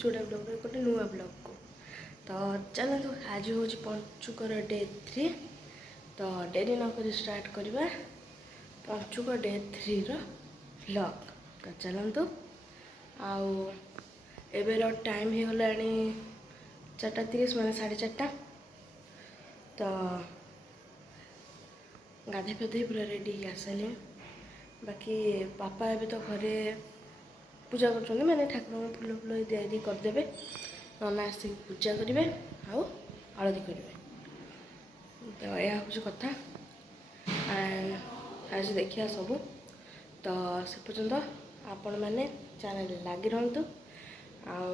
ଝାରସୁଗୁଡ଼ା ବ୍ଲଗ୍ର ଗୋଟେ ନୂଆ ବ୍ଲଗ୍କୁ। ତ ଚାଲନ୍ତୁ ଆଜି ହେଉଛି ପଞ୍ଚୁକର ଡେ 3। ତ ଡେରି ନକରି ଷ୍ଟାର୍ଟ କରିବା ପଞ୍ଚୁକ ଡେ 3ର ବ୍ଲଗ୍। ତ ଚାଲନ୍ତୁ। ଆଉ ଏବେର ଟାଇମ୍ ହେଇଗଲାଣି 4:30 ମାନେ 4:30। ତ ଗାଧୋଇ ପାଧୋଇ ପୁରା ରେଡ଼ି ହେଇକି ଆସିସାରିଲେଣି। ବାକି ବାପା ଏବେ ତ ଘରେ ପୂଜା କରୁଛନ୍ତି, ମାନେ ଠାକୁରଙ୍କୁ ଫୁଲ ଫୁଲ ତିଆରି କରିଦେବେ। ନନା ଆସିକି ପୂଜା କରିବେ ଆଉ ଆଳତି କରିବେ। ତ ଏହା ହେଉଛି କଥା। ଆଜି ଦେଖିବା ସବୁ। ତ ସେ ପର୍ଯ୍ୟନ୍ତ ଆପଣମାନେ ଚ୍ୟାନେଲରେ ଲାଗି ରହନ୍ତୁ। ଆଉ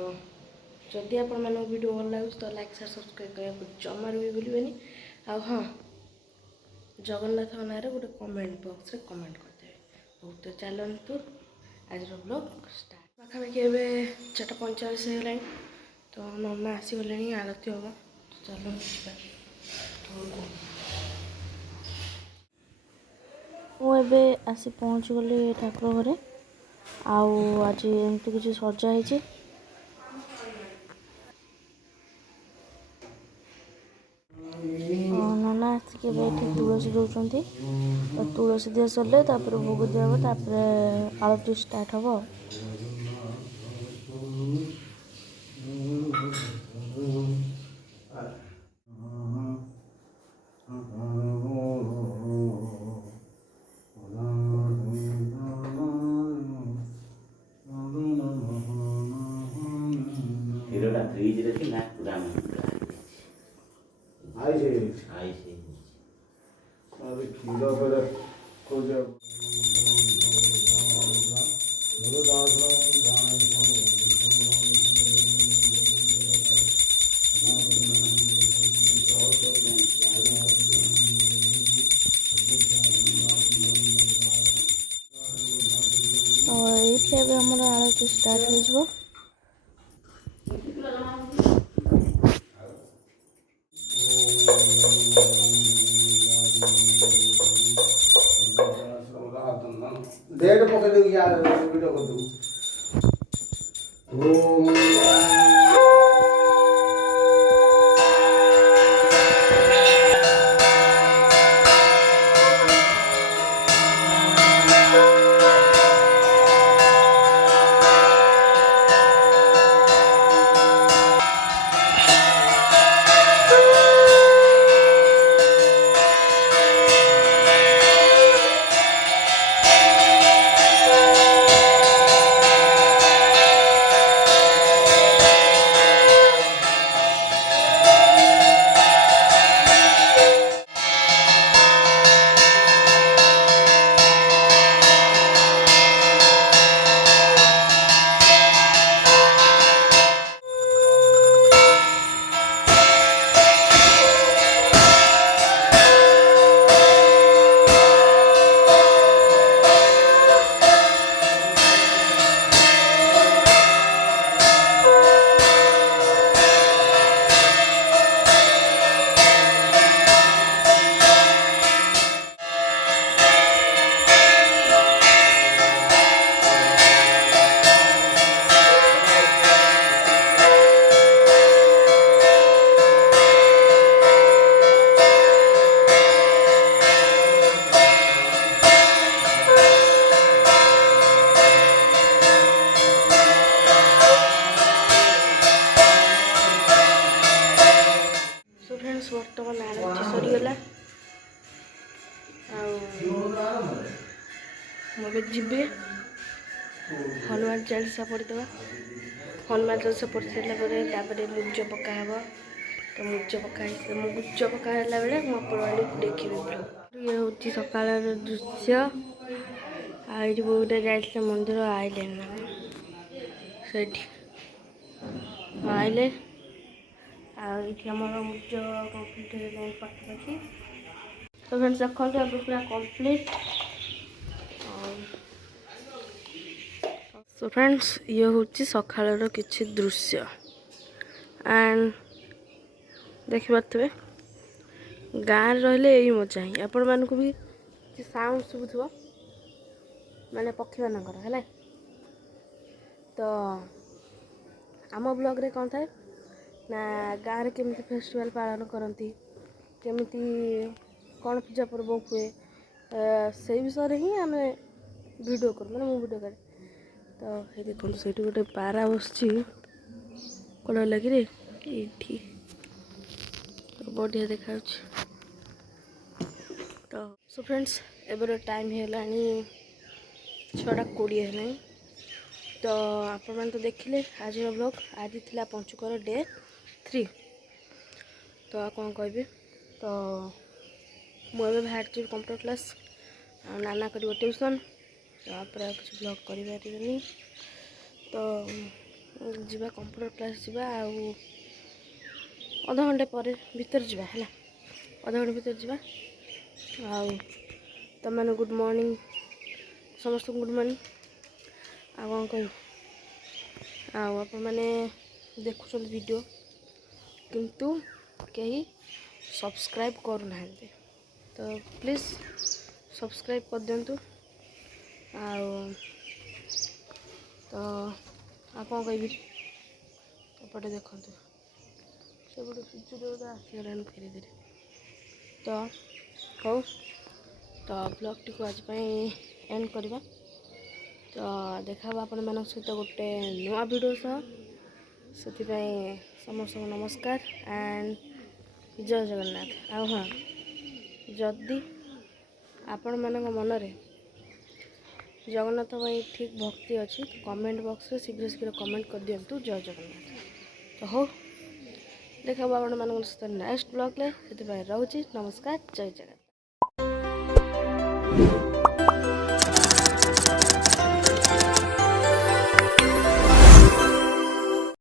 ଯଦି ଆପଣମାନଙ୍କୁ ଭିଡ଼ିଓ ଭଲ ଲାଗୁଛି ତ ଲାଇକ୍ ସେୟାର ସବସ୍କ୍ରାଇବ୍ କରିବାକୁ ଜମାରୁ ବି ଭୁଲିବେନି। ଆଉ ହଁ, ଜଗନ୍ନାଥଙ୍କ ନାଁରେ ଗୋଟେ କମେଣ୍ଟ ବକ୍ସରେ କମେଣ୍ଟ କରିଦେବେ। ହଉ ତ ଚାଲନ୍ତୁ ଆଜିର ବ୍ଲଗ୍ ଷ୍ଟାର୍ଟ। ପାଖାପାଖି ଏବେ 4:45 ହେଇଗଲାଣି। ତ ନନା ଆସିଗଲେଣି, ଆଳତି ହେବ। ଚାଲନ୍ତୁ ଯିବା। ମୁଁ ଏବେ ଆସି ପହଞ୍ଚିଗଲି ଠାକୁର ଘରେ। ଆଉ ଆଜି ଏମିତି କିଛି ସଜା ହେଇଛି। ନନା ଆସିକି ଏବେ ଏଠି ତୁଳସୀ ଦେଉଛନ୍ତି। ତ ତୁଳସୀ ଦିଆ ସରିଲେ ତାପରେ ଭୋଗ ଦିଆହେବ, ତାପରେ ଆଳତି ଷ୍ଟାର୍ଟ ହେବ। ଫ୍ରିଜରେ ଥିଲା ପୁରା କ୍ଷୀର ପରେ ଏଇଠି ଏବେ ଆମର ଆଳତି ଷ୍ଟାର୍ଟ ହେଇଯିବ। डेट पकड़ वीडियो कर दू। ବର୍ତ୍ତମାନ ଆଳତି ସରିଗଲା। ଆଉ ମୁଁ ଏବେ ଯିବି ହନୁମାନ ଚାଳିଶା ପଢ଼ିଦେବା। ହନୁମାନ ଚାଳିଶା ପଢ଼ି ସାରିଲା ପରେ ତାପରେ ମୁରୁଜ ପକା ହେବ। ତ ମୁରୁଜ ପକା ହେଲା ବେଳେ ମୁଁ ଆପଣମାନଙ୍କୁ ଦେଖିବି। ଇଏ ହେଉଛି ସକାଳର ଦୃଶ୍ୟ। ଆଉ ଏଇଠି ବୋଉଟା ଯାଇଥିଲେ ମନ୍ଦିର, ଆଇଲେଣି ନା ସେଇଠି ଆଇଲେ। ଆଉ ଏଇଠି ଆମର ମୁରୁଜ କମ୍ପ୍ଲିଟ୍ ହେଇଗଲାଣି ପାଖାପାଖି। ତ ଫ୍ରେଣ୍ଡସ୍ ଦେଖନ୍ତୁ ଏବେ ପୁରା କମ୍ପ୍ଲିଟ୍। ସୋ ଫ୍ରେଣ୍ଡସ୍ ଇଏ ହେଉଛି ସକାଳର କିଛି ଦୃଶ୍ୟ। ଆଣ୍ଡ ଦେଖିପାରୁଥିବେ ଗାଁରେ ରହିଲେ ଏଇ ମଜା ହିଁ। ଆପଣମାନଙ୍କୁ ବି କିଛି ସାଉଣ୍ଡ ଶୁଭୁଥିବ, ମାନେ ପକ୍ଷୀମାନଙ୍କର ହେଲା। ତ आम ब्लॉग कौन थाए ना गाँव केमी फेस्टिवल पालन करती केमी कौन पूजा पर्व हुए से विषय ही आम वीडियो करूँ मैंने मु वीडियो करे तो ये देखो से गोटे पारा बस कौन लगे रे ये बढ़िया देखा तो सो फ्रेंड्स एबर टाइम है 6:20 है तो आपण तो देखिले आज ब्लॉग आज थी पंचुकर डे 3 तो कौन कह तो मुझे बाहर कंप्यूटर क्लास नाना कर ट्यूशन तो कुछ ब्लॉग कर तो जीवा कंप्यूटर क्लास जीवा अध घंटे पर भीतर जीवा है अध घंटे भीतर जीवा तुम मैंने गुड मॉर्निंग समस्त गुड मॉर्निंग आ कौन कह आप मैंने देखुं वीडियो किंतु कहीं सब्सक्राइब करूना तो प्लीज़ सब्सक्राइब कर दिंतु तो आ कौन कह एपटे देखु से गोटे पिचुटे आसगला धीरे धीरे तो हो तो ब्लॉग टी आज एंड करवा तो देखा आपण मान सहित गोटे नुआ वीडियो से समस्त नमस्कार एंड जय जगन्नाथ हाँ जदि आपण मान मनरे जगन्नाथ भाई ठीक भक्ति अच्छी तो कमेंट बॉक्स में शीघ्र शीघ्र कमेंट कर दिंतु जय जगन्नाथ तो हो देखा आपण मान सहित नेक्स्ट ब्लॉग से रोचे नमस्कार जय जगन्नाथ।